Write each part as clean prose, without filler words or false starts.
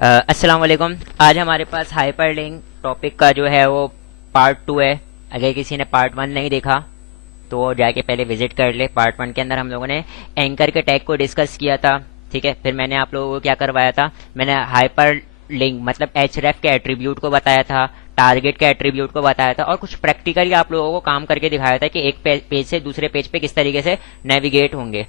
अस्सलाम वालेकुम। आज हमारे पास हाइपरलिंक टॉपिक का जो है वो पार्ट 2 है। अगर किसी ने पार्ट 1 नहीं देखा तो वो जाके पहले विजिट कर ले। पार्ट 1 के अंदर हम लोगों ने एंकर के टैग को डिस्कस किया था। ठीक है, फिर मैंने आप लोगों को क्या करवाया था, मैंने हाइपर लिंक मतलब एचरेफ के एट्रीब्यूट को बताया था, टारगेट के एट्रीब्यूट को बताया था और कुछ प्रैक्टिकली आप लोगों को काम करके दिखाया था कि एक पेज से दूसरे पेज पे किस तरीके से नेविगेट होंगे,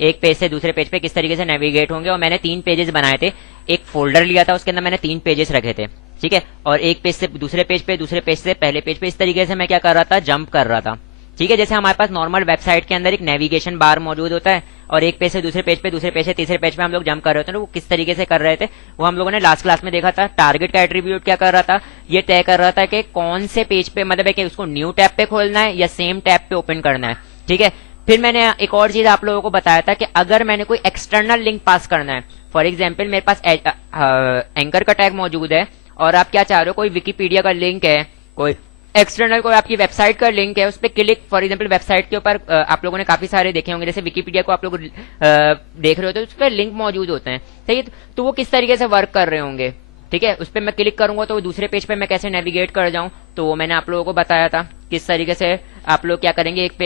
एक पेज से दूसरे पेज पे किस तरीके से नेविगेट होंगे। और मैंने 3 पेजेस बनाए थे। एक फोल्डर लिया था, उसके अंदर मैंने 3 पेजेस रखे थे। ठीक है, और एक पेज से दूसरे पेज पे, दूसरे पेज से पहले पेज पे, इस तरीके से मैं क्या कर रहा था, जंप कर रहा था। ठीक है, जैसे हमारे पास नॉर्मल वेबसाइट के अंदर एक नेविगेशन बार मौजूद होता है और एक पेज से दूसरे पेज पे, दूसरे पेज से तीसरे पेज पे हम लोग जंप कर रहे होते हैं। वो किस तरीके से कर रहे थे वो हम लोगों ने लास्ट क्लास में देखा था। टारगेट का एट्रीब्यूट क्या कर रहा था, ये तय कर रहा था कि कौन से पेज पे, मतलब है कि उसको न्यू टैब पे खोलना है या सेम टैब पे ओपन करना है। ठीक है, फिर मैंने एक और चीज आप लोगों को बताया था कि अगर मैंने कोई एक्सटर्नल लिंक पास करना है, फॉर एग्जाम्पल मेरे पास एंकर का टैग मौजूद है और आप क्या चाह रहे हो, कोई विकिपीडिया का लिंक है, कोई एक्सटर्नल, कोई आपकी वेबसाइट का लिंक है, उस पर क्लिक, फॉर एग्जाम्पल वेबसाइट के ऊपर आप लोगों ने काफी सारे देखे होंगे, जैसे विकिपीडिया को आप लोग देख रहे हो तो उस पर लिंक मौजूद होते हैं। सही है, तो वो किस तरीके से वर्क कर रहे होंगे। ठीक है, उस पर मैं क्लिक करूंगा तो दूसरे पेज पे मैं कैसे नेविगेट कर जाऊं, तो वो मैंने आप लोगों को बताया था किस तरीके से आप लोग क्या करेंगे, एक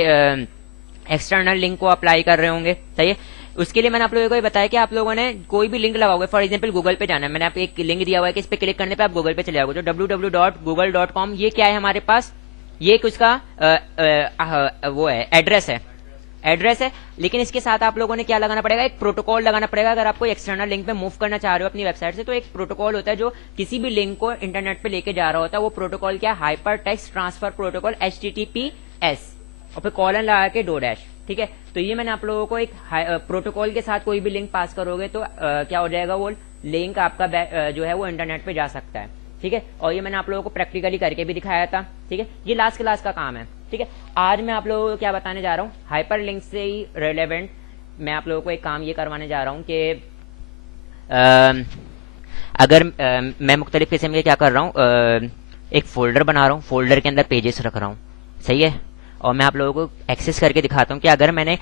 एक्सटर्नल लिंक को अप्लाई कर रहे होंगे। सही है, उसके लिए मैंने आप लोगों को बताया कि आप लोगों ने कोई भी लिंक लगाओगे, फॉर एग्जांपल गूगल पे जाना है, मैंने आप एक लिंक दिया हुआ है कि इस पे क्लिक करने पे आप गूगल पे चले जाओगे, जो www.google.com, ये क्या है हमारे पास, ये एक उसका वो है, एड्रेस है। लेकिन इसके साथ आप लोगों ने क्या लगाना पड़ेगा, एक प्रोटोकॉल लगाना पड़ेगा। अगर आपको एक्सटर्नल लिंक पे मूव करना चाह रहे हो अपनी वेबसाइट से, तो एक प्रोटोकॉल होता है जो किसी भी लिंक को इंटरनेट पे लेके जा रहा होता है। वो प्रोटोकॉल क्या, hyper text transfer protocol, HTTPS, और फिर कॉलन लगा के दो डैश। ठीक है, तो ये मैंने आप लोगों को एक प्रोटोकॉल के साथ कोई भी लिंक पास करोगे तो क्या हो जाएगा, वो लिंक आपका जो है वो इंटरनेट पे जा सकता है। ठीक है, और ये मैंने आप लोगों को प्रैक्टिकली करके भी दिखाया था। ठीक है, ये लास्ट क्लास का काम है। ठीक है, आज मैं आप लोगों को क्या बताने जा रहा हूँ, हाइपर लिंक से ही रिलेवेंट मैं आप लोगों को एक काम ये करवाने जा रहा हूँ कि अगर मैं मुख्तलिफ किस्म के क्या कर रहा हूँ, एक फोल्डर बना रहा हूँ, फोल्डर के अंदर पेजेस रख रहा हूँ। सही है, और मैं आप लोगों को एक्सेस करके दिखाता हूँ कि अगर मैंने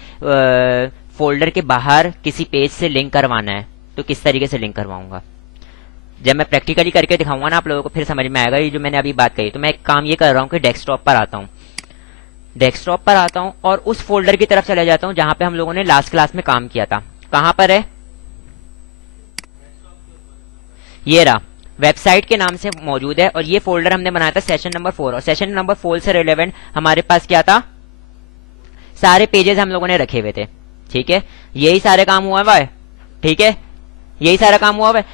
फोल्डर के बाहर किसी पेज से लिंक करवाना है तो किस तरीके से लिंक करवाऊंगा। जब मैं प्रैक्टिकली करके दिखाऊंगा ना आप लोगों को, फिर समझ में आएगा ये जो मैंने अभी बात कही। तो मैं एक काम ये कर रहा हूँ कि डेस्कटॉप पर आता हूँ और उस फोल्डर की तरफ चले जाता हूँ जहां पे हम लोगों ने लास्ट क्लास में काम किया था। कहां पर है, ये रहा, वेबसाइट के नाम से मौजूद है और ये फोल्डर हमने बनाया था सेशन नंबर 4, और सेशन नंबर 4 से रिलेवेंट हमारे पास क्या था, सारे पेजेस हम लोगों ने रखे हुए थे। ठीक है, यही सारे काम हुआ है। ठीक है, यही सारा काम हुआ है।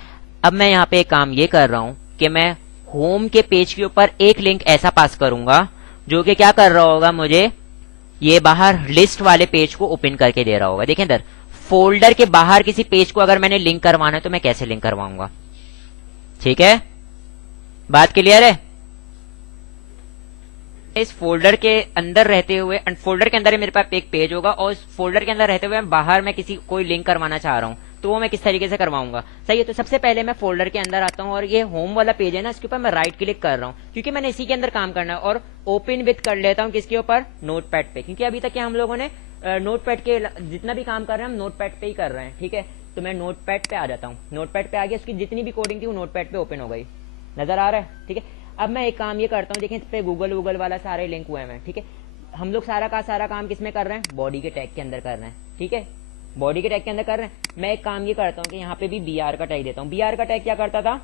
अब मैं यहाँ पे एक काम ये कर रहा हूं कि मैं होम के पेज के ऊपर एक लिंक ऐसा पास करूंगा जो कि क्या कर रहा होगा, मुझे ये बाहर लिस्ट वाले पेज को ओपन करके दे रहा होगा। देखें इधर, फोल्डर के बाहर किसी पेज को अगर मैंने लिंक करवाना है तो मैं कैसे लिंक करवाऊंगा। ठीक है, बात क्लियर है। इस फोल्डर के अंदर रहते हुए, फोल्डर के अंदर ही मेरे पास एक पेज होगा और इस फोल्डर के अंदर रहते हुए बाहर मैं कोई लिंक करवाना चाह रहा हूं, तो वो मैं किस तरीके से करवाऊंगा। सही है, तो सबसे पहले मैं फोल्डर के अंदर आता हूं और ये होम वाला पेज है ना, इसके ऊपर मैं राइट क्लिक कर रहा हूं क्योंकि मैंने इसी के अंदर काम करना है, और ओपन विथ कर लेता हूं किसके ऊपर, नोटपैड पे, क्योंकि अभी तक क्या हम लोगों ने नोटपैड के जितना भी काम कर रहे हैं हम नोटपैड पे ही कर रहे हैं। ठीक है, तो मैं नोटपैड पे आ जाता हूँ, नोटपैड पे आ गया, उसकी जितनी भी कोडिंग थी वो नोटपैड पे ओपन हो गई, नजर आ रहा है। ठीक है, अब मैं एक काम ये करता हूँ, देखें इस पे गूगल वाला सारे लिंक हुए हैं। ठीक है, हम लोग सारा का सारा काम किसमें कर रहे हैं, बॉडी के टैग के अंदर कर रहे हैं। ठीक है, बॉडी के टैग के अंदर कर रहे हैं। मैं एक काम ये करता हूँ कि यहाँ पे भी BR का टैग देता हूँ। BR का टैग क्या करता था,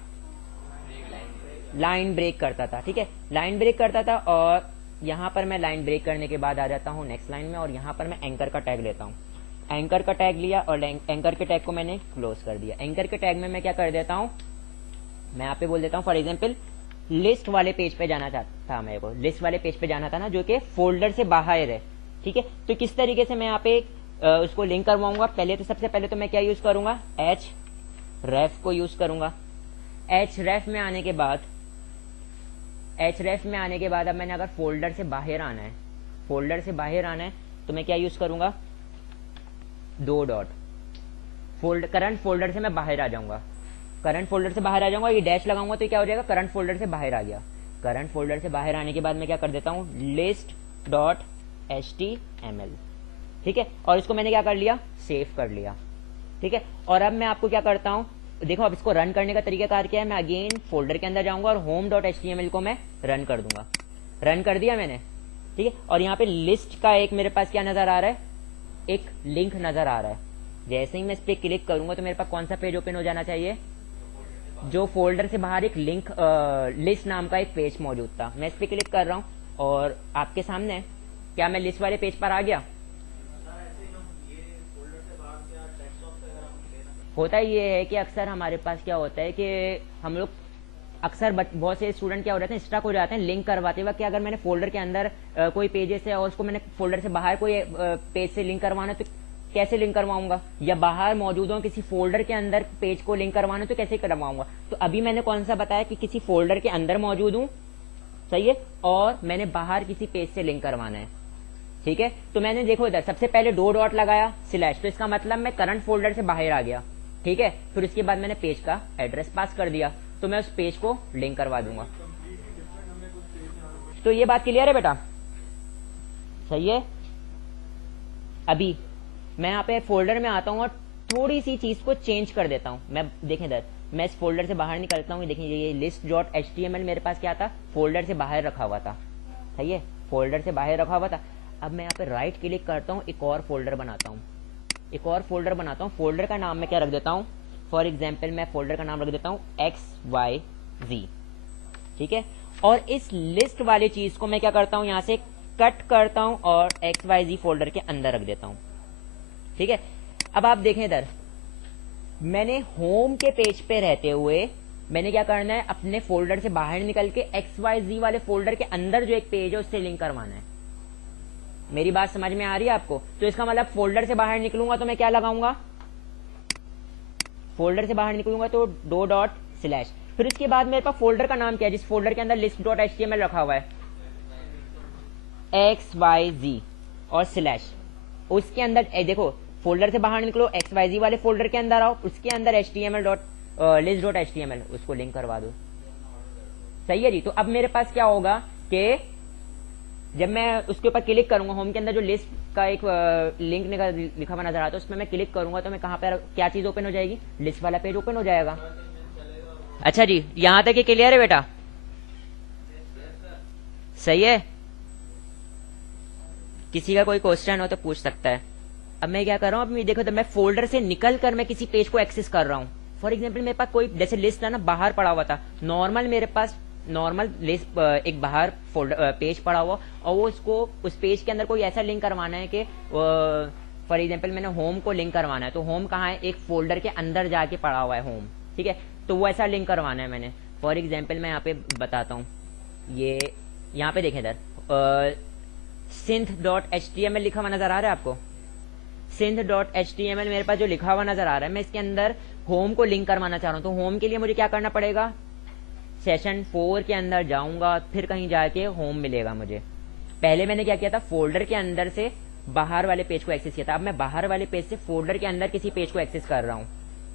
लाइन ब्रेक करता था। ठीक है, लाइन ब्रेक करता था, और यहाँ पर मैं लाइन ब्रेक करने के बाद आ जाता हूँ नेक्स्ट लाइन में, और यहाँ पर मैं एंकर का टैग लेता हूँ। एंकर का टैग लिया और एंकर के टैग को मैंने क्लोज कर दिया। एंकर के टैग में मैं क्या कर देता हूँ, मैं यहाँ पे बोल देता हूँ फॉर एग्जाम्पल लिस्ट वाले पेज पे जाना चाहता था, मेरे को लिस्ट वाले पेज पे जाना था ना, जो कि फोल्डर से बाहर है। ठीक है, तो किस तरीके से मैं यहाँ पे उसको लिंक करवाऊंगा, पहले तो सबसे पहले तो मैं क्या यूज करूंगा, href को यूज करूंगा। href में आने के बाद अब मैंने अगर फोल्डर से बाहर आना है, तो मैं क्या यूज करूंगा, 2 डॉट, करंट फोल्डर से मैं बाहर आ जाऊंगा, ये डैश लगाऊंगा तो क्या हो जाएगा, करंट फोल्डर से बाहर आ गया। करंट फोल्डर से बाहर आने के बाद मैं क्या कर देता हूँ, list.html। ठीक है, और इसको मैंने क्या कर लिया, सेव कर लिया। ठीक है, और अब मैं आपको क्या करता हूँ, देखो अब इसको रन करने का तरीकाकार क्या है, मैं अगेन फोल्डर के अंदर जाऊंगा और होम डॉट एचटीएमएल को मैं रन कर दूंगा। रन कर दिया मैंने, ठीक है। और यहाँ पे लिस्ट का एक मेरे पास क्या नजर आ रहा है, एक लिंक नजर आ रहा है। जैसे ही मैं इस पर क्लिक करूंगा तो मेरे पास कौन सा पेज ओपन हो जाना चाहिए, जो फोल्डर से बाहर एक लिंक लिस्ट नाम का एक पेज मौजूद था। मैं इस पर क्लिक कर रहा हूँ और आपके सामने क्या मैं लिस्ट वाले पेज पर आ गया। होता ये है कि अक्सर हमारे पास क्या होता है कि हम लोग अक्सर बहुत से स्टूडेंट क्या हो जाते हैं, स्टक हो जाते हैं लिंक करवाते वक्त कि अगर मैंने फोल्डर के अंदर कोई पेजेस है और उसको मैंने फोल्डर से बाहर कोई पेज से लिंक करवाना है तो कैसे लिंक करवाऊंगा, या बाहर मौजूद हो किसी फोल्डर के अंदर पेज को लिंक करवाना है तो कैसे करवाऊंगा। तो अभी मैंने कौन सा बताया कि किसी फोल्डर के अंदर मौजूद हूं, सही है, और मैंने बाहर किसी पेज से लिंक करवाना है, ठीक है। तो मैंने देखो इधर सबसे पहले 2 डॉट लगाया स्लैश, तो इसका मतलब मैं करंट फोल्डर से बाहर आ गया, ठीक है। फिर उसके बाद मैंने पेज का एड्रेस पास कर दिया, तो मैं उस पेज को लिंक करवा दूंगा। तो ये बात क्लियर है बेटा, सही है। अभी मैं यहाँ पे फोल्डर में आता हूँ और थोड़ी सी चीज को चेंज कर देता हूँ। मैं देखें इधर, मैं इस फोल्डर से बाहर निकलता हूँ, देखिए ये लिस्ट डॉट एचटीएमएल मेरे पास क्या था, फोल्डर से बाहर रखा हुआ था, सही है, फोल्डर से बाहर रखा हुआ था। अब मैं यहाँ पे राइट क्लिक करता हूँ, एक और फोल्डर बनाता हूँ, एक और फोल्डर बनाता हूँ। फोल्डर का नाम मैं क्या रख देता हूँ, फॉर एग्जाम्पल मैं फोल्डर का नाम रख देता हूँ XYZ, ठीक है। और इस लिस्ट वाली चीज को मैं क्या करता हूँ, यहाँ से कट करता हूँ और XYZ फोल्डर के अंदर रख देता हूँ, ठीक है। अब आप देखें इधर, मैंने होम के पेज पे रहते हुए मैंने क्या करना है, अपने फोल्डर से बाहर निकल के XYZ वाले फोल्डर के अंदर जो एक पेज है उससे लिंक करवाना है। मेरी बात समझ में आ रही है आपको? तो इसका मतलब फोल्डर से बाहर निकलूंगा तो मैं क्या लगाऊंगा, फोल्डर से बाहर निकलूंगा तो 2 डॉट स्लैश, फिर उसके बाद मेरे पास फोल्डर का नाम क्या है, जिस फोल्डर के अंदर लिस्ट डॉट एचटीएमएल रखा हुआ है, XYZ और स्लैश, उसके अंदर देखो फोल्डर से बाहर निकलो, XYZ वाले फोल्डर के अंदर आओ, उसके अंदर HTML dot list dot HTML उसको लिंक करवा दो, सही है जी। तो अब मेरे पास क्या होगा कि जब मैं उसके ऊपर क्लिक करूंगा, होम के अंदर जो लिस्ट का एक लिंक लिखा हुआ नजर आता है, उसमें मैं क्लिक करूंगा तो मैं कहां पर क्या चीज ओपन हो जाएगी, लिस्ट वाला पेज ओपन हो जाएगा। अच्छा जी, यहां तक ये क्लियर है बेटा, सही है। किसी का कोई क्वेश्चन हो तो पूछ सकता है। अब मैं क्या कर रहा हूँ, अब देखो तो मैं फोल्डर से निकल कर मैं किसी पेज को एक्सेस कर रहा हूँ। फॉर एग्जाम्पल मेरे पास कोई जैसे लिस्ट है ना, बाहर पड़ा हुआ था, नॉर्मल मेरे पास नॉर्मल लिस्ट एक बाहर फोल्डर पेज पड़ा हुआ, और वो उसको उस पेज के अंदर कोई ऐसा लिंक करवाना है कि फॉर एग्जाम्पल मैंने होम को लिंक करवाना है, तो होम कहाँ है, एक फोल्डर के अंदर जाके पड़ा हुआ है होम, ठीक है। तो वो ऐसा लिंक करवाना है मैंने। फॉर एग्जाम्पल मैं यहाँ पे बताता हूँ, ये यहाँ पे देखें इधर synth.html लिखा हुआ नजर आ रहा है आपको, synth.html मेरे पास जो लिखा हुआ नजर आ रहा है, मैं इसके अंदर होम को लिंक करवाना चाह रहा हूँ। तो होम के लिए मुझे क्या करना पड़ेगा, सेशन 4 के अंदर जाऊंगा, फिर कहीं जाके होम मिलेगा मुझे। पहले मैंने क्या किया था, फोल्डर के अंदर से बाहर वाले पेज को एक्सेस किया था, अब मैं बाहर वाले पेज से फोल्डर के अंदर किसी पेज को एक्सेस कर रहा हूँ,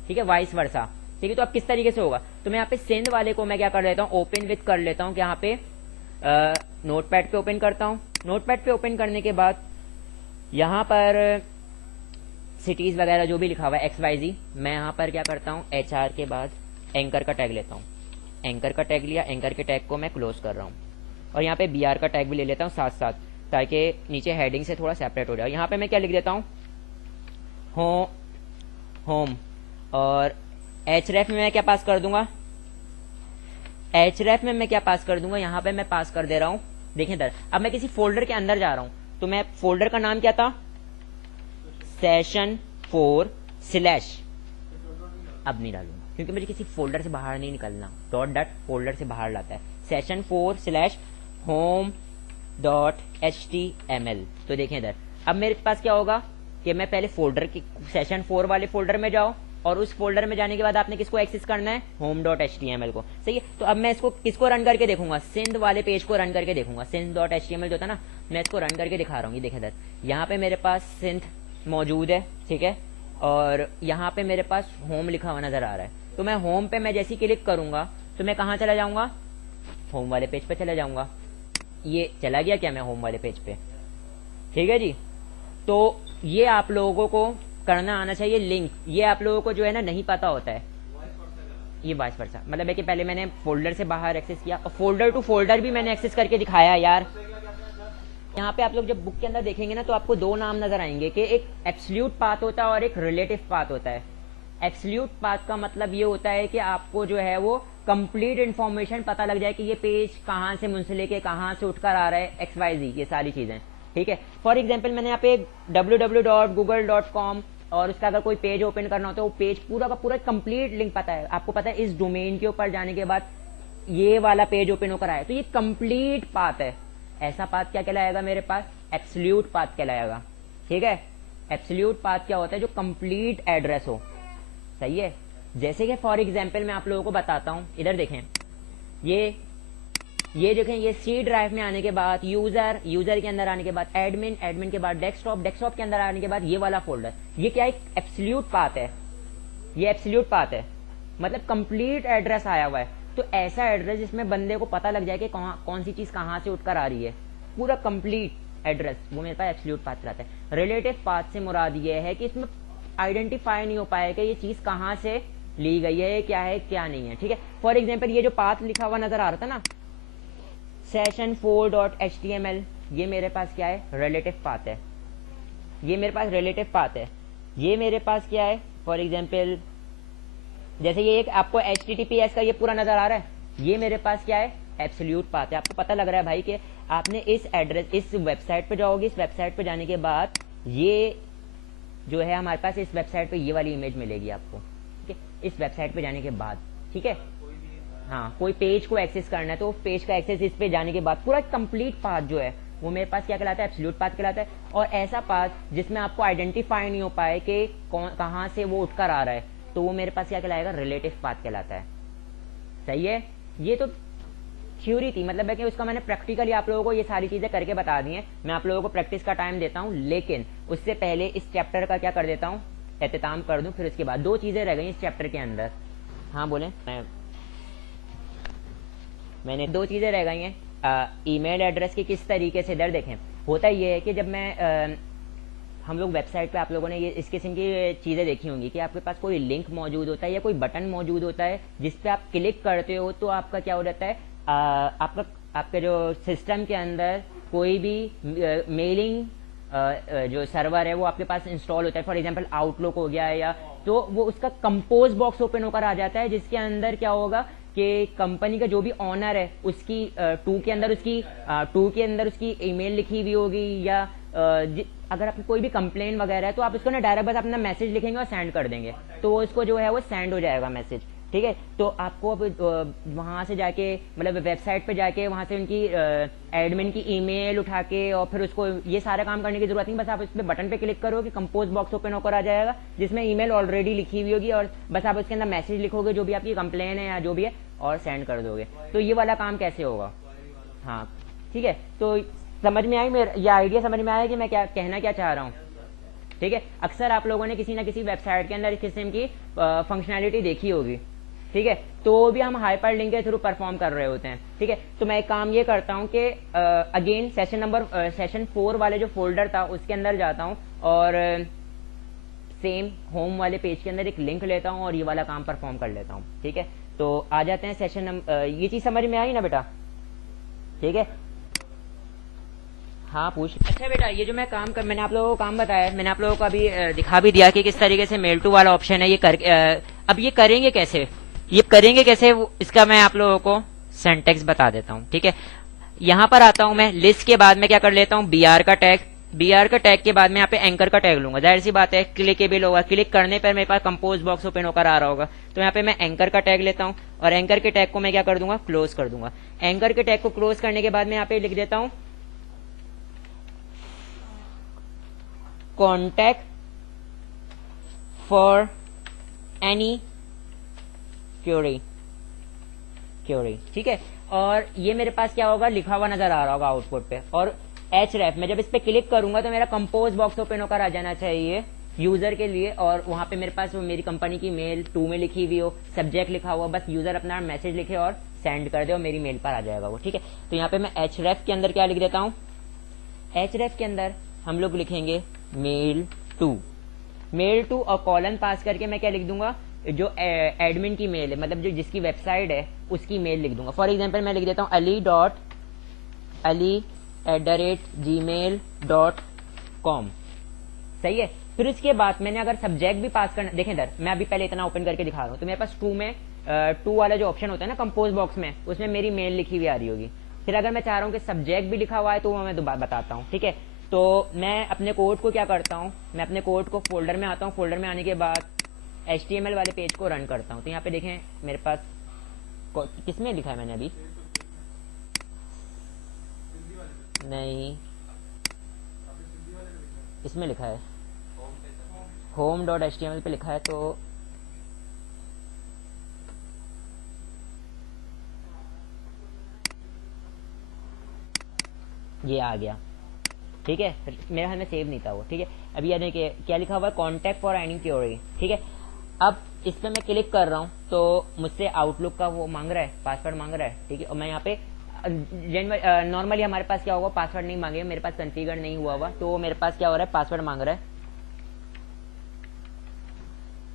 ठीक है, वाइस वर्सा, ठीक है। तो अब किस तरीके से होगा, तो मैं यहाँ पे सेंड वाले को मैं क्या कर लेता हूँ, ओपन विथ कर लेता हूँ, कि यहाँ पे नोटपैड पे ओपन करता हूँ। नोटपैड पे ओपन करने के बाद यहाँ पर सिटीज वगैरह जो भी लिखा हुआ है XYZ, मैं यहाँ पर क्या करता हूँ, HR के बाद एंकर का टैग लेता हूँ, एंकर का टैग लिया, एंकर के टैग को मैं क्लोज कर रहा हूँ, और यहाँ पे BR का टैग भी ले लेता हूँ साथ साथ, ताकि नीचे हेडिंग से थोड़ा सेपरेट हो जाए। यहाँ पे मैं क्या लिख देता हूँ, होम, और href में मैं क्या पास कर दूंगा, href में मैं क्या पास कर दूंगा, यहाँ पे मैं पास कर दे रहा हूँ। देखें इधर, अब मैं किसी फोल्डर के अंदर जा रहा हूँ, तो मैं फोल्डर का नाम क्या था, session4 स्लैश, अब नहीं डालूंगा क्योंकि मुझे किसी फोल्डर से बाहर नहीं निकलना, डॉट डॉट फोल्डर से बाहर लाता है, session4 slash home dot HTML। तो देखें इधर, अब मेरे पास क्या होगा कि मैं पहले फोल्डर की session4 वाले फोल्डर में जाऊं, और उस फोल्डर में जाने के बाद आपने किसको एक्सेस करना है, होम डॉट HTML को, सही है। तो अब मैं इसको किसको रन करके देखूंगा, सिंध वाले पेज को रन करके देखूंगा, सिंध डॉट HTML जो था ना, मैं इसको रन करके दिखा रहा हूँ। ये देखें इधर, यहाँ पे मेरे पास सिंध मौजूद है, ठीक है, और यहाँ पे मेरे पास होम लिखा हुआ नजर आ रहा है। तो मैं होम पे मैं जैसे ही क्लिक करूंगा तो मैं कहाँ चला जाऊंगा, होम वाले पेज पे चला जाऊंगा। ये चला गया क्या मैं होम वाले पेज पे, ठीक है जी। तो ये आप लोगों को करना आना चाहिए लिंक, ये आप लोगों को जो है ना नहीं पता होता है। ये वाइस वर्सा, मतलब है कि पहले मैंने फोल्डर से बाहर एक्सेस किया और फोल्डर टू फोल्डर भी मैंने एक्सेस करके दिखाया यार। यहाँ पे आप लोग जब बुक के अंदर देखेंगे ना तो आपको दो नाम नजर आएंगे कि एक एब्सोल्यूट पाथ होता है और एक रिलेटिव पाथ होता है। एब्सोल्यूट पाथ का मतलब ये होता है कि आपको जो है वो कंप्लीट इन्फॉर्मेशन पता लग जाए कि ये पेज कहाँ से मुंसलिक है, कहाँ से उठकर आ रहा है, XYZ ये सारी चीजें, ठीक है। फॉर एग्जाम्पल मैंने यहाँ पे www.google.com और उसका अगर कोई पेज ओपन करना हो तो वो पेज पूरा का पूरा कंप्लीट लिंक पता है, आपको पता है इस डोमेन के ऊपर जाने के बाद ये वाला पेज ओपन होकर आया, तो ये कंप्लीट पाथ है। ऐसा पाथ क्या कहलाएगा मेरे पास? एब्सोल्यूट पाथ कहलाएगा, ठीक है। एब्सोल्यूट पाथ क्या होता है? जो कंप्लीट एड्रेस हो, सही है। जैसे कि फॉर एग्जाम्पल मैं आप लोगों को बताता हूं, इधर देखें, ये देखें, ये सी ड्राइव में आने के बाद यूजर के अंदर आने के बाद एडमिन के बाद डेस्कटॉप के अंदर आने के बाद ये वाला फोल्डर, ये क्या एक एब्सोल्यूट पाथ है, ये एब्सोल्यूट पाथ है, मतलब कंप्लीट एड्रेस आया हुआ है। तो ऐसा एड्रेस जिसमें बंदे को पता लग जाए कि कौन सी चीज कहां से उठकर आ रही है, पूरा कंप्लीट एड्रेस, वो मेरे पास एब्सोल्यूट पाथ रहता है। रिलेटिव पाथ से मुराद ये है कि इसमें आइडेंटिफाई नहीं हो पाया कि ये चीज कहां से ली गई है, क्या है क्या नहीं है, ठीक है। फॉर एग्जाम्पल ये जो पाथ लिखा हुआ नजर आ रहा था ना, session4.html, ये मेरे पास क्या है? रिलेटिव पाथ है, ये मेरे पास रिलेटिव पाथ है। ये मेरे पास क्या है? फॉर एग्जाम्पल जैसे ये एक आपको HTTPS का ये पूरा नजर आ रहा है, ये मेरे पास क्या है? एब्सोल्यूट पाथ है। आपको पता लग रहा है भाई कि आपने इस एड्रेस, इस वेबसाइट पे जाओगे, इस वेबसाइट पे जाने के बाद ये जो है हमारे पास इस वेबसाइट पे ये वाली इमेज मिलेगी आपको, ठीक है, इस वेबसाइट पे जाने के बाद, ठीक है। हाँ, कोई पेज को एक्सेस करना है तो पेज का एक्सेस इस पे जाने के बाद पूरा कंप्लीट पाथ जो है वो मेरे पास क्या कहलाता है? एब्सोल्यूट पाथ कहलाता है। और ऐसा पाथ जिसमें आपको आइडेंटिफाई नहीं हो पाए कि कहां से वो उठकर आ रहा है, तो वो मेरे पास क्या कहलाएगा? रिलेटिव पाथ कहलाता है, सही है। ये तो थ्योरी थी, मतलब है कि उसका मैंने प्रैक्टिकली आप लोगों को ये सारी चीजें करके बता दी हैं। मैं आप लोगों को प्रैक्टिस का टाइम देता हूं, लेकिन उससे पहले इस चैप्टर का क्या कर देता हूं? एहतिताम कर दूं। फिर उसके बाद दो चीजें रह गई इस चैप्टर के अंदर। हाँ बोले, मैंने दो चीजें रह गई हैं। ईमेल एड्रेस की किस तरीके से, इधर देखें, होता ये है कि जब मैं हम लोग वेबसाइट पे आप लोगों ने ये इस किस्म की चीजें देखी होंगी कि आपके पास कोई लिंक मौजूद होता है या कोई बटन मौजूद होता है जिस पे आप क्लिक करते हो तो आपका क्या हो जाता है? आपके जो सिस्टम के अंदर कोई भी मेलिंग जो सर्वर है वो आपके पास इंस्टॉल होता है। फॉर एग्जांपल आउटलुक हो गया या तो वो उसका कंपोज बॉक्स ओपन होकर आ जाता है, जिसके अंदर क्या होगा कि कंपनी का जो भी ऑनर है उसकी टू के अंदर उसकी ईमेल लिखी हुई होगी, या अगर आपकी कोई भी कंप्लेन वगैरह है तो आप उसको ना डायरेक्ट बस अपना मैसेज लिखेंगे और सेंड कर देंगे, तो उसको जो है वो सेंड हो जाएगा मैसेज, ठीक है। तो आपको अब वहां से जाके, मतलब वेबसाइट पे जाके वहां से उनकी एडमिन की ईमेल उठा के और फिर उसको ये सारा काम करने की जरूरत नहीं। बस आप इस पे बटन पे क्लिक करोगे, कंपोज बॉक्स ओपन होकर आ जाएगा जिसमें ईमेल ऑलरेडी लिखी हुई होगी, और बस आप उसके अंदर मैसेज लिखोगे जो भी आपकी कंप्लेन है या जो भी है और सेंड कर दोगे। तो ये वाला काम कैसे होगा? हाँ ठीक है, तो समझ में आई मेरा ये आइडिया? समझ में आया कि मैं क्या कहना क्या चाह रहा हूँ? ठीक है, अक्सर आप लोगों ने किसी ना किसी वेबसाइट के अंदर इस किस्म की फंक्शनैलिटी देखी होगी, ठीक है, तो भी हम हाइपर लिंक के थ्रू परफॉर्म कर रहे होते हैं, ठीक है। तो मैं एक काम ये करता हूँ कि अगेन सेशन 4 वाले जो फोल्डर था उसके अंदर जाता हूँ और सेम होम वाले पेज के अंदर एक लिंक लेता हूँ और ये वाला काम परफॉर्म कर लेता हूँ, ठीक है। तो आ जाते हैं सेशन नंबर, ये चीज समझ में आई ना बेटा? ठीक है, हाँ पूछ। अच्छा बेटा, ये जो मैंने आप लोगों को काम बताया, मैंने आप लोगों को अभी दिखा भी दिया कि किस तरीके से मेल टू वाला ऑप्शन है, अब ये करेंगे कैसे, इसका मैं आप लोगों को सिंटैक्स बता देता हूँ, ठीक है। यहाँ पर आता हूँ मैं, लिस्ट के बाद में क्या कर लेता हूँ? BR का टैग के बाद में यहाँ पे एंकर का टैग लूंगा। जाहिर सी बात है क्लिकेबल होगा, क्लिक करने पर मेरे पास कंपोज बॉक्स ओपन होकर आ रहा होगा, तो यहाँ पे मैं एंकर का टैग लेता हूँ और एंकर के टैग को मैं क्या कर दूंगा? क्लोज कर दूंगा। एंकर के टैग को क्लोज करने के बाद में यहाँ पे लिख देता हूँ कॉन्टैक्ट फॉर एनी क्यूरी, ठीक है। और ये मेरे पास क्या होगा? लिखा हुआ नजर आ रहा होगा आउटपुट पे, और href मैं जब इस पे क्लिक करूंगा तो मेरा कंपोज बॉक्स ओपन होकर आ जाना चाहिए यूजर के लिए, और वहां पे मेरे पास वो मेरी कंपनी की मेल 2 में लिखी हुई हो, सब्जेक्ट लिखा हुआ, बस यूजर अपना मैसेज लिखे और सेंड कर दे और मेरी मेल पर आ जाएगा वो, ठीक है। तो यहाँ पे मैं href के अंदर क्या लिख देता हूँ? href के अंदर हम लोग लिखेंगे मेल टू और कॉलन पास करके मैं क्या लिख दूंगा? जो एडमिन की मेल है, मतलब जो जिसकी वेबसाइट है उसकी मेल लिख दूंगा। फॉर एग्जाम्पल मैं लिख देता हूँ ali.ali@gmail.com। सही है। फिर इसके बाद मैंने अगर सब्जेक्ट भी पास करना, देखें इधर मैं अभी पहले इतना ओपन करके दिखा रहा हूँ, तो मेरे पास टू वाला जो ऑप्शन होता है ना कंपोज बॉक्स में, उसमें मेरी मेल लिखी हुई आ रही होगी। फिर अगर मैं चाह रहा हूँ कि सब्जेक्ट भी लिखा हुआ है तो वो मैं दोबारा बताता हूँ, ठीक है। तो मैं अपने कोड को क्या करता हूँ, मैं अपने कोड को फोल्डर में आता हूँ, फोल्डर में आने के बाद HTML वाले पेज को रन करता हूँ। तो यहाँ पे देखें मेरे पास किसमें लिखा है मैंने अभी, नहीं इसमें लिखा है home.html पे लिखा है। तो ये आ गया, ठीक है। मेरे हाथ में सेव नहीं था वो, ठीक है। अभी यानी कि क्या लिखा हुआ है, कॉन्टैक्ट फॉर एनी क्वेरी, ठीक है। अब इस पर मैं क्लिक कर रहा हूँ तो मुझसे आउटलुक का वो मांग रहा है, पासवर्ड मांग रहा है, ठीक है। और मैं यहाँ पे नॉर्मली हमारे पास क्या होगा, पासवर्ड नहीं मांगेगा, मेरे पास कॉन्फ़िगर नहीं हुआ हुआ, तो मेरे पास क्या हो रहा है, पासवर्ड मांग रहा है।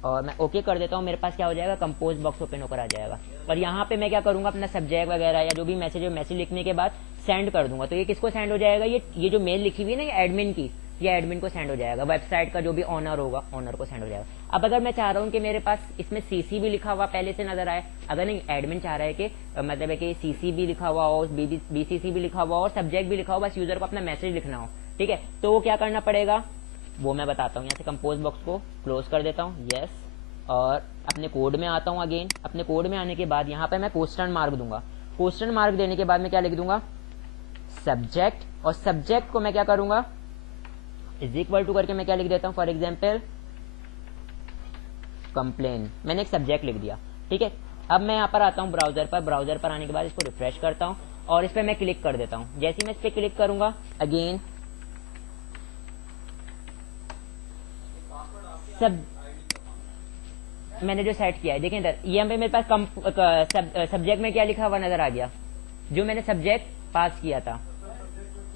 और मैं ओके कर देता हूँ, मेरे पास क्या हो जाएगा, कंपोज बॉक्स ओपन होकर आ जाएगा। और यहाँ पे मैं क्या करूंगा, अपना सब्जेक्ट वगैरह या जो भी मैसेज है, मैसेज लिखने के बाद सेंड कर दूंगा। तो ये किसको सेंड हो जाएगा, ये जो मेल लिखी हुई है ना, ये एडमिन की, ये एडमिन को सेंड हो जाएगा। वेबसाइट का जो भी ऑनर होगा, ऑनर को सेंड हो जाएगा। अब अगर मैं चाह रहा हूँ कि मेरे पास इसमें CC भी लिखा हुआ पहले से नजर आए, अगर नहीं एडमिन चाह रहा है कि मतलब है कि CC भी लिखा हुआ हो, BCC भी लिखा हुआ हो और सब्जेक्ट भी लिखा हो, बस यूजर को अपना मैसेज लिखना हो, ठीक है। तो वो क्या करना पड़ेगा वो मैं बताता हूँ। यहाँ से कंपोज बॉक्स को क्लोज कर देता हूँ, यस। और अपने कोड में आता हूँ अगेन। अपने कोड में आने के बाद यहाँ पे मैं क्वेश्चन मार्क दूंगा। क्वेश्चन मार्क देने के बाद मैं क्या लिख दूंगा, सब्जेक्ट। और सब्जेक्ट को मैं क्या करूंगा, इज इक्वल टू करके मैं क्या लिख देता हूँ, फॉर एग्जाम्पल कंप्लेन। मैंने एक सब्जेक्ट लिख दिया, ठीक है। अब मैं यहाँ पर आता हूँ ब्राउजर पर। ब्राउजर पर आने के बाद इसको रिफ्रेश करता हूँ और इस पर मैं क्लिक कर देता हूँ। जैसे ही मैं इस पर क्लिक करूंगा अगेन सब मैंने जो सेट किया है, देखें इधर यहाँ पे मेरे पास सब्जेक्ट में क्या लिखा हुआ नजर आ गया, जो मैंने सब्जेक्ट पास किया था,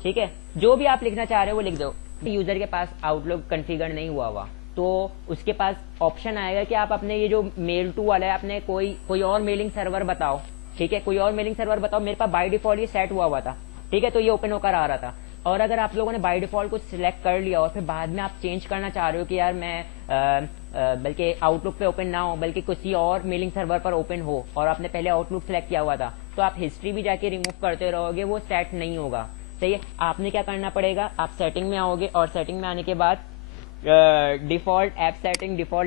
ठीक है। जो भी आप लिखना चाह रहे हो वो लिख दो। यूजर के पास आउटलुक कॉन्फ़िगर नहीं हुआ तो उसके पास ऑप्शन आएगा कि आप अपने ये जो मेल टू वाला है, अपने कोई और मेलिंग सर्वर बताओ, ठीक है। कोई और मेलिंग सर्वर बताओ। मेरे पास बाय डिफॉल्ट ये सेट हुआ था, ठीक है। तो ये ओपन होकर आ रहा था। और अगर आप लोगों ने बाय डिफॉल्ट को सिलेक्ट कर लिया और फिर बाद में आप चेंज करना चाह रहे हो कि यार मैं बल्कि आउटलुक पे ओपन ना हो बल्कि किसी और मेलिंग सर्वर पर ओपन हो, और आपने पहले आउटलुक सिलेक्ट किया हुआ था, तो आप हिस्ट्री भी जाके रिमूव करते रहोगे, वो सेट नहीं होगा, सही है। आपने क्या करना पड़ेगा, आप सेटिंग में आओगे और सेटिंग में आने के बाद डिफॉल्ट ऐप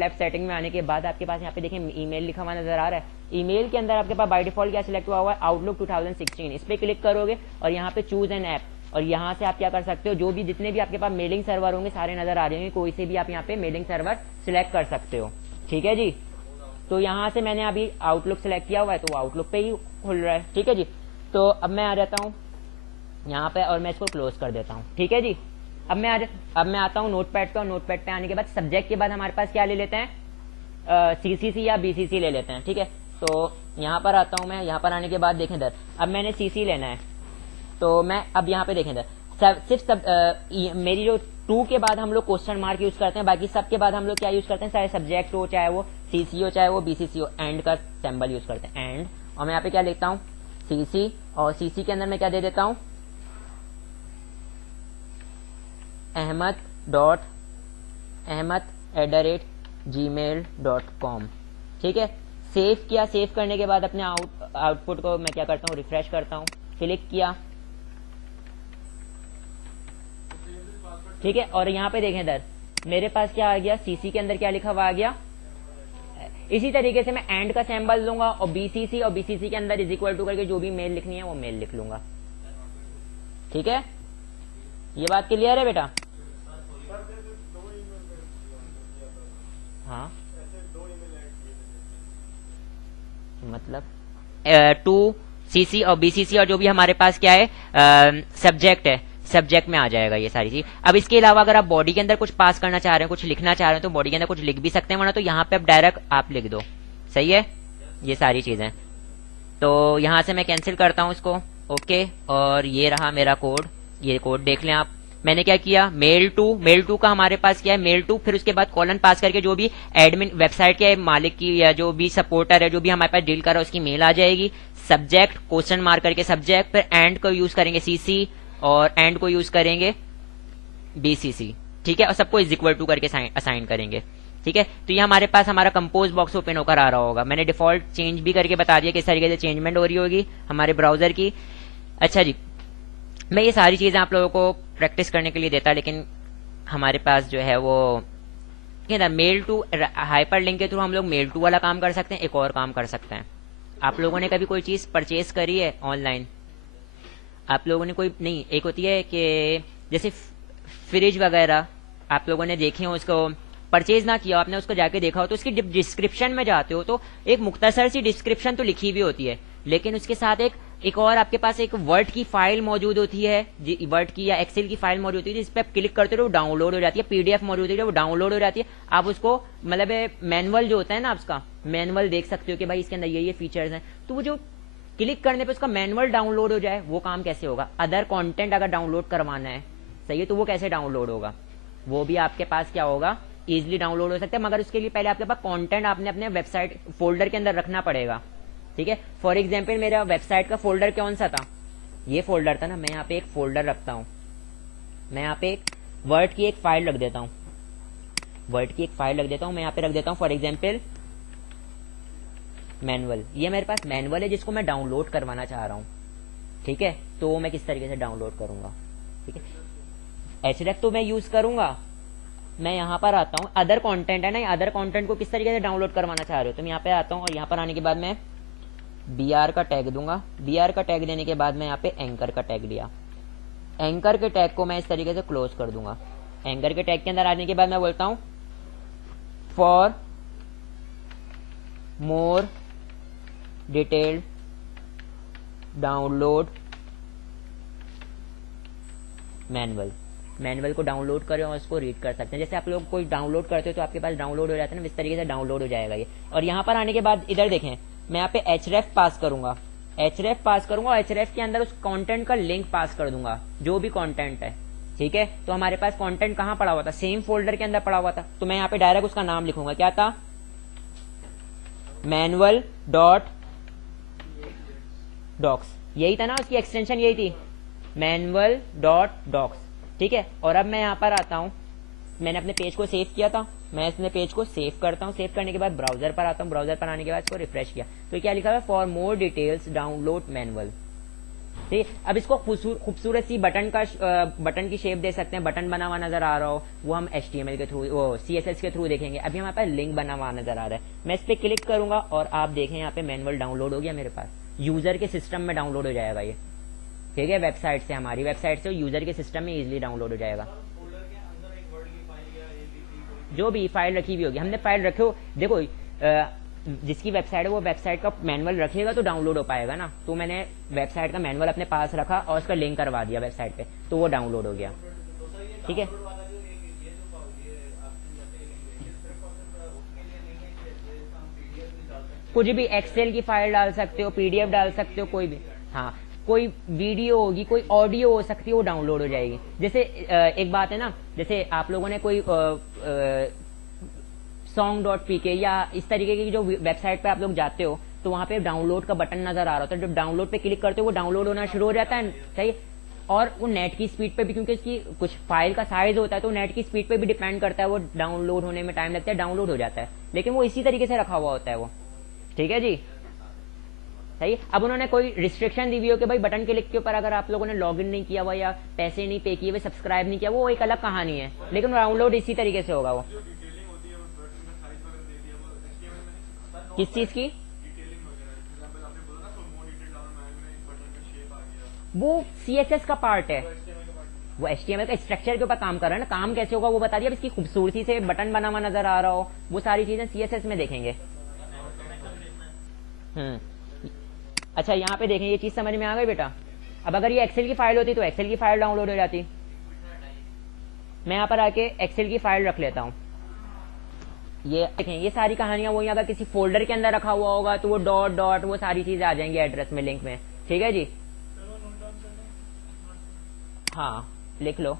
सेटिंग में आने के बाद आपके पास यहाँ पे देखें ईमेल लिखा हुआ नजर आ रहा है। ईमेल के अंदर आपके पास बाय डिफॉल्ट क्या सिलेक्ट हुआ है, आउटलुक 2016। इस पे क्लिक करोगे और यहाँ पे चूज एन ऐप, और यहाँ से आप क्या कर सकते हो, जो भी जितने भी आपके पास मेलिंग सर्वर होंगे सारे नजर आ रहे होंगे, कोई से भी आप यहाँ पे मेलिंग सर्वर सिलेक्ट कर सकते हो, ठीक है जी। तो यहाँ से मैंने अभी आउटलुक सिलेक्ट किया हुआ है तो आउटलुक पे ही खुल रहा है, ठीक है जी। तो अब मैं आ जाता हूँ यहाँ पे और मैं इसको क्लोज कर देता हूँ, ठीक है जी। अब मैं आता हूँ नोटपैड पे, और नोटपैड पे आने के बाद सब्जेक्ट के बाद हमारे पास क्या ले लेते हैं, CCC या BCC ले लेते हैं, ठीक है। तो यहाँ पर आता हूँ मैं। यहाँ पर आने के बाद देखें इधर, अब मैंने CC लेना है, तो मैं अब यहाँ पे देखें इधर सिर्फ मेरी जो टू के बाद हम लोग क्वेश्चन मार्क यूज करते हैं, बाकी सब के बाद हम लोग क्या यूज करते हैं, चाहे सब्जेक्ट हो, चाहे वो CC हो, चाहे वो BCC हो, एंड का सिंबल यूज करते हैं, एंड। और मैं यहाँ पे क्या लिखता हूँ, CC, और CC के अंदर मैं क्या दे देता हूँ, ahmad@gmail.com, ठीक है। सेव किया। सेव करने के बाद अपने आउटपुट को मैं क्या करता हूँ, रिफ्रेश करता हूँ, क्लिक किया, ठीक है। और यहाँ पे देखें इधर मेरे पास क्या आ गया, CC के अंदर क्या लिखा हुआ आ गया। इसी तरीके से मैं एंड का सैंबल लूंगा और BCC, और BCC के अंदर इज इक्वल टू करके जो भी मेल लिखनी है वो मेल लिख लूंगा, ठीक है। ये बात क्लियर है बेटा? हाँ मतलब टू CC और BCC और जो भी हमारे पास क्या है सब्जेक्ट है, सब्जेक्ट में आ जाएगा ये सारी चीज। अब इसके अलावा अगर आप बॉडी के अंदर कुछ पास करना चाह रहे हैं, कुछ लिखना चाह रहे हैं, तो बॉडी के अंदर कुछ लिख भी सकते हैं, वरना तो यहाँ पे अब डायरेक्ट आप लिख दो, सही है। ये सारी चीजें तो यहाँ से मैं कैंसिल करता हूँ इसको, ओके। और ये रहा मेरा कोड, ये कोड देख लें आप। मैंने क्या किया, मेल टू का हमारे पास क्या है, मेल टू, फिर उसके बाद कॉलन पास करके जो भी एडमिन वेबसाइट के मालिक की या जो भी सपोर्टर है जो भी हमारे पास डील कर रहा है उसकी मेल आ जाएगी। सब्जेक्ट क्वेश्चन मार्क करके सब्जेक्ट, फिर एंड को यूज करेंगे सीसी और एंड को यूज करेंगे बीसीसी, ठीक है, और सबको इज इक्वल टू करके असाइन करेंगे, ठीक है। तो ये हमारे पास हमारा कंपोज बॉक्स ओपन होकर आ रहा होगा। मैंने डिफॉल्ट चेंज भी करके बता दिया किस तरीके से चेंजमेंट हो रही होगी हमारे ब्राउजर की। अच्छा जी, मैं ये सारी चीजें आप लोगों को प्रैक्टिस करने के लिए देता, लेकिन हमारे पास जो है वो क्या मेल टू हाइपर लिंक के थ्रू हम लोग मेल टू वाला काम कर सकते हैं, एक और काम कर सकते हैं। आप लोगों ने कभी कोई चीज परचेज करी है ऑनलाइन? आप लोगों ने कोई नहीं, एक होती है कि जैसे फ्रिज वगैरह आप लोगों ने देखे हो, उसको परचेज ना किया आपने, उसको जाके देखा हो तो उसकी डिस्क्रिप्शन में जाते हो तो एक मुख्तसर सी डिस्क्रिप्शन तो लिखी हुई होती है, लेकिन उसके साथ एक और आपके पास एक वर्ड की फाइल मौजूद होती है, वर्ड की या एक्सेल की फाइल मौजूद होती है, जिस पे आप क्लिक करते हो डाउनलोड हो जाती है, पीडीएफ मौजूद होती है वो डाउनलोड हो जाती है। आप उसको मतलब मैनुअल जो होता है ना, उसका मैनुअल देख सकते हो कि भाई इसके अंदर ये फीचर्स हैं, तो वो जो क्लिक करने पे उसका मैनुअल डाउनलोड हो जाए, वो काम कैसे होगा? अदर कंटेंट अगर डाउनलोड करवाना है, सही है, तो वो कैसे डाउनलोड होगा? वो भी आपके पास क्या होगा, इजिली डाउनलोड हो सकता है, मगर उसके लिए पहले आपके पास कंटेंट आपने अपने वेबसाइट फोल्डर के अंदर रखना पड़ेगा, ठीक है। फॉर एग्जाम्पल मेरा वेबसाइट का फोल्डर कौन सा था, ये फोल्डर था ना, मैं यहाँ पे एक फोल्डर रखता हूँ, मैं यहाँ पे एक वर्ड की एक फाइल रख देता हूँ, वर्ड की एक फाइल रख देता हूँ, मैं यहाँ पे रख देता हूँ फॉर एग्जाम्पल मैनुअल। ये मेरे पास मैनुअल है जिसको मैं डाउनलोड करवाना चाह रहा हूँ, ठीक है। तो मैं किस तरीके से डाउनलोड करूंगा, ठीक है, एचरेफ तो मैं यूज करूंगा। मैं यहाँ पर आता हूँ, अदर कंटेंट है ना, अदर कंटेंट को किस तरीके से डाउनलोड करवाना चाह रहे हो, तो मैं यहाँ पे आता हूँ और यहाँ पर आने के बाद मैं BR का टैग दूंगा। BR का टैग देने के बाद मैं यहाँ पे एंकर का टैग दिया, एंकर के टैग को मैं इस तरीके से क्लोज कर दूंगा। एंकर के टैग के अंदर आने के बाद मैं बोलता हूँ for more detailed download manual, manual को डाउनलोड करें और उसको रीड कर सकते हैं। जैसे आप लोग कोई डाउनलोड करते हो तो आपके पास डाउनलोड हो जाता है ना, इस तरीके से डाउनलोड हो जाएगा ये। और यहाँ पर आने के बाद इधर देखें, मैं यहाँ पे href पास करूंगा, href पास करूंगा, और href के अंदर उस कंटेंट का लिंक पास कर दूंगा, जो भी कंटेंट है, ठीक है। तो हमारे पास कंटेंट कहाँ पड़ा हुआ था, सेम फोल्डर के अंदर पड़ा हुआ था, तो मैं यहाँ पे डायरेक्ट उसका नाम लिखूंगा, क्या था, मैनुअल डॉट डॉक्स, यही था ना, उसकी एक्सटेंशन यही थी, मैनुअल डॉट डॉक्स, ठीक है। और अब मैं यहाँ पर आता हूँ, मैंने अपने पेज को सेव किया था, मैं अपने पेज को सेव करता हूँ, सेव करने के बाद ब्राउजर पर आता हूँ, ब्राउजर पर आने के बाद इसको रिफ्रेश किया तो क्या लिखा हुआ है, for more details download manual, ठीक है। अब इसको खूबसूरत सी बटन की शेप दे सकते हैं, बटन बना हुआ नजर आ रहा हो, वो हम HTML के थ्रू, वो CSS के थ्रू देखेंगे। अभी हमारे पास लिंक बना हुआ नजर आ रहा है, मैं इस पर क्लिक करूंगा और आप देखें यहाँ पे मैनुअल डाउनलोड हो गया मेरे पास, यूजर के सिस्टम में डाउनलोड हो जाएगा ये, ठीक है। वेबसाइट से, हमारी वेबसाइट से यूजर के सिस्टम में इजिली डाउनलोड हो जाएगा। जो भी फाइल रखी हुई होगी, हमने फाइल रखे हो, देखो जिसकी वेबसाइट है वो वेबसाइट का मैनुअल रखेगा तो डाउनलोड हो पाएगा ना, तो मैंने वेबसाइट का मैनुअल अपने पास रखा और उसका लिंक करवा दिया वेबसाइट पे, तो वो डाउनलोड हो गया, ठीक है। कुछ भी एक्सेल की फाइल डाल सकते हो, PDF डाल सकते हो, कोई भी, हाँ, कोई वीडियो होगी, कोई ऑडियो हो सकती है, वो डाउनलोड हो जाएगी। जैसे एक बात है ना, जैसे आप लोगों ने कोई song.pk या इस तरीके की जो वेबसाइट पे आप लोग जाते हो तो वहां पे डाउनलोड का बटन नजर आ रहा होता है, जब डाउनलोड पे क्लिक करते हो वो डाउनलोड होना शुरू हो जाता है, सही। और वो नेट की स्पीड पे भी, क्योंकि इसकी कुछ फाइल का साइज होता है तो नेट की स्पीड पे भी डिपेंड करता है, वो डाउनलोड होने में टाइम लगता है, डाउनलोड हो जाता है, लेकिन वो इसी तरीके से रखा हुआ होता है वो, ठीक है जी, सही। अब उन्होंने कोई रिस्ट्रिक्शन दी हुई हो कि भाई बटन क्लिक के ऊपर अगर आप लोगों ने लॉगिन नहीं किया हुआ या पैसे नहीं पे किए हुए, सब्सक्राइब नहीं किया, वो एक अलग कहानी है, लेकिन डाउनलोड इसी तरीके से होगा। वो किस चीज की, वो CSS का पार्ट है, वो HTML का स्ट्रक्चर के ऊपर काम कर रहा है ना, काम कैसे होगा वो बता दिया। अब इसकी खूबसूरती से बटन बना हुआ नजर आ रहा हो, वो सारी चीजें CSS में देखेंगे। अच्छा, यहाँ पे देखें, ये चीज समझ में आ गई बेटा। अब अगर ये एक्सेल की फाइल होती तो एक्सेल की फाइल डाउनलोड हो जाती, मैं यहाँ पर आके एक्सेल की फाइल रख लेता हूँ। ये देखें, ये सारी कहानियां वही, अगर किसी फोल्डर के अंदर रखा हुआ होगा तो वो डॉट डॉट वो सारी चीजें आ जाएंगी एड्रेस में, लिंक में, ठीक है जी। हाँ, लिख लो।